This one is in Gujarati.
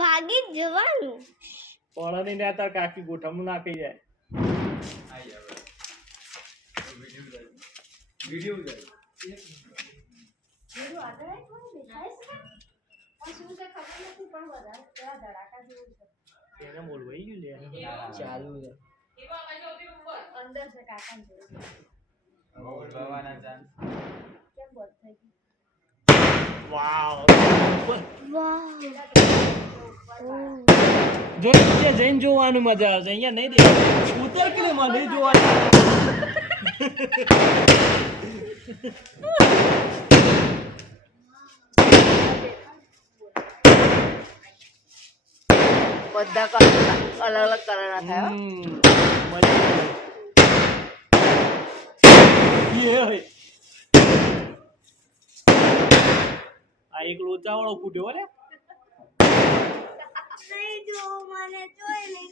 ભાગી જવાનું પડની ને તાર કાકી ગોઠમનું નાખી જાય આઈ હવે વિડિયો જાય બધું આગળ કોણ દેખાય છે આ શું છે ખબર નથી પણ વધારે પેલા ધડાકા જેવું છે એને બોલવાઈ ગયું લે ચાલુ છે અંદર છે કાકા જોડે બોલ ભવાના ચાન્સ કેમ બોલ થઈ ગઈ વાવ વાહ જો નીચે જઈને જોવાનું મજા આવશે અહીંયા નહીં દેખાય ઉતર કે મને નહીં જોવાનું બધા અલગ અલગ કલરના થાય આ એક લોચા વાળો કૂટ્યો લે નહીં જો મને જોઈ નહીં